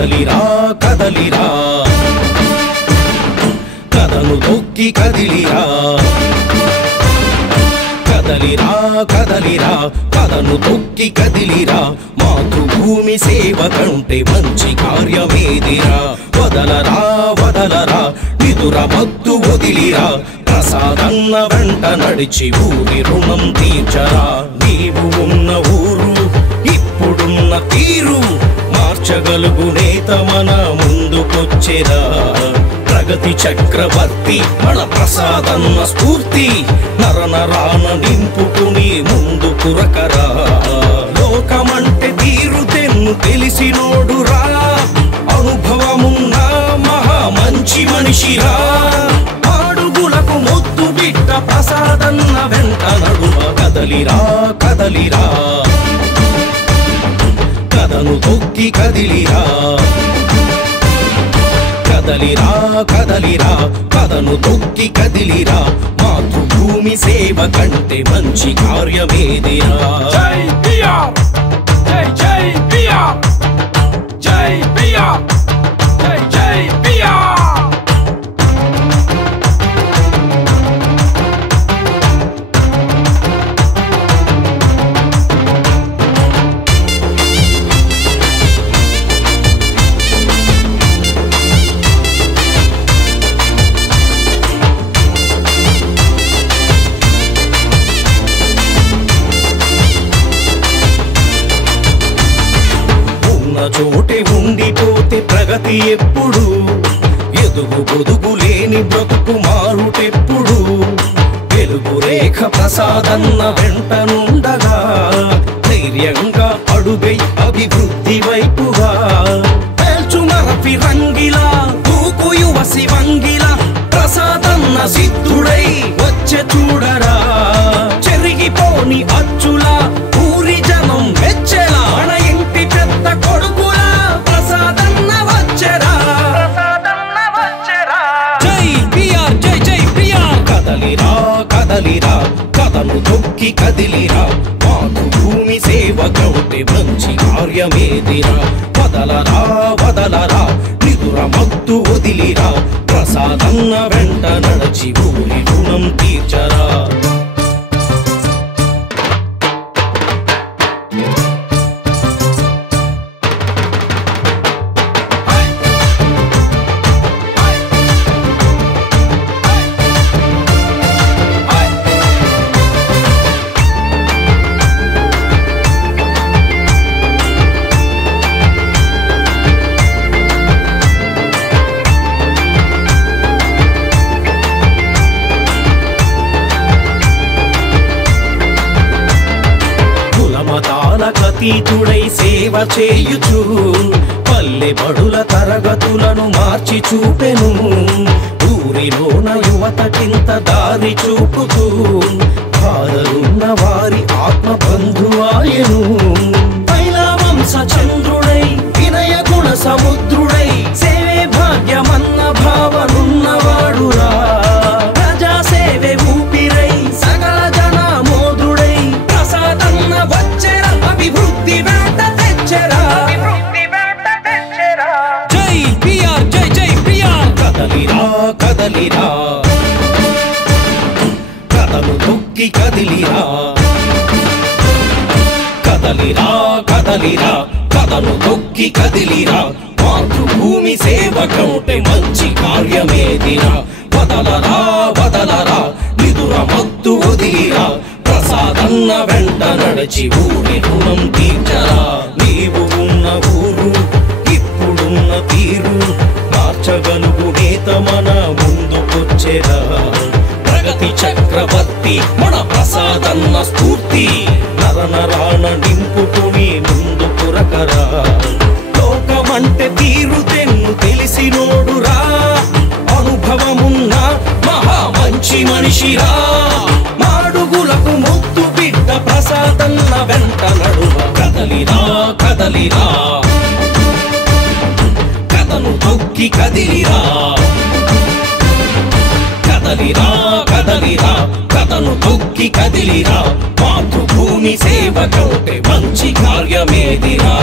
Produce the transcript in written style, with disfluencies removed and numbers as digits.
కదలిరా కదలిరా కదను తొక్కి కదిలిరా కదలిరా కదలిరా కదను తొక్కి కదిలిరా మాతృభూమి సేవ కంటే మంచి కార్యమేదిరా వదలరా వదలరా నిదుర మత్తు వదిలిరా ప్రసాదన్న వెంట నడిచి ఊరి రుణం తీర్చరా నీవు ఉన్న ఊరు ఇప్పుడున్న తీరు మార్చగలుగు నేత మన ముందుకొచ్చెరా ప్రగతి చక్రవర్తి మన ప్రసాదన్న స్ఫూర్తి నరనరాన నింపుకుని ముందు కురకరా లోకమంటే తీరు తెన్ను తెలిసినోడురా అనుభవమున్న మహా మంచి మనిషిరా అడుగులకు ముద్దు బిడ్డ ప్రసాదన్న వెంట నడుమ కదలిరా కదలిరా కదను తొక్కి కదిలిరా కదలిరా కదలిరా కదను తొక్కి కదిలిరా మాతృభూమి సేవ కంటే మంచి కార్యమేదిరా జై బిఆర్ జై జై బిఆర్ జై బిఆర్ జై జై బిఆర్ చోటే ఉండిపోతే ప్రగతి ఎప్పుడు ఎదుగు పొదుగు లేని బ్రతుకు మారుటెప్పుడు వెలుగు రేఖ ప్రసాదన్న వెంటనుండగా ధైర్యంగా అడుగై అభివృద్ధి వైపుగా పేల్చుమరపి రంగిలా తూకు యువ శివంగిలా ప్రసాదన్న సిద్ధుడై వచ్చే చూడరా చెరిగిపోని అచ్చులా ఊరి జనం వెచ్చెలా మన ఇంటి పెద్ద కొడుకులా ప్రసాదన్న వచ్చెరా జై బిఆర్ జై జై బిఆర్ కదలిరా కదలిరా కదను తొక్కి కదిలిరా మాతృభూమి సేవ కంటే మంచి కార్యమేదిరా వదలరా వదలరా నిదుర మత్తు వదిలిరా ప్రసాదన్న వెంట నడచి ఊరి రుణం తీర్చరా అతీతుడై సేవ చేయుచు పల్లె బడుల తరగతులను మార్చి చూపెను ఊరిలోన యువతకింత దారి చూపుతూ బాధలున్న వారి ఆత్మ బంధువాయను పైలా వంశ చంద్రుడై వినయ గుణ సముద్రుడై సేవే భాగ్యమన్న భావనున్నవాడురా ప్రజా సేవే ఊపిరై సకల జనామోదుడై ప్రసాదన్న వచ్చెర అభివృద్ధి వెంట తెచ్చెరా జై బిఆర్ జై జై బిఆర్ కదలిరా కదలిరా కదను తొక్కి కదిలిరా కదలిరా కదలిరా కదను తొక్కి కదిలిరా మాతృభూమి సేవ కంటే మంచి కార్యమేదిరా వదలరా వదలరా నిదుర మత్తు వదిలిరా ప్రసాదన్న వెంట నడిచి ఊరి రుణం తీర్చరా నీవు ఉన్న ఊరు ఇప్పుడున్న తీరు మార్చగలుగు నేత మన ముందుకొచ్చెరా ప్రగతి చక్రవర్తి మన ప్రసాదన్న స్ఫూర్తి నరనరాన నింపుకుని ముందు కురకరా లోకమంటే తీరు తెన్ను తెలిసినోడురా అనుభవమున్న మహా మంచి మనిషిరా మాడుగులకు ముద్దు బిడ్డ ప్రసాదన్న వెంట నడుమ కదలిరా కదలిరా కదను తొక్కి కదిలిరా కదలిరా కదలిరా కదను తొక్కి కదిలిరా మాతృభూమి సేవ కంటే మంచి కార్యమేదిరా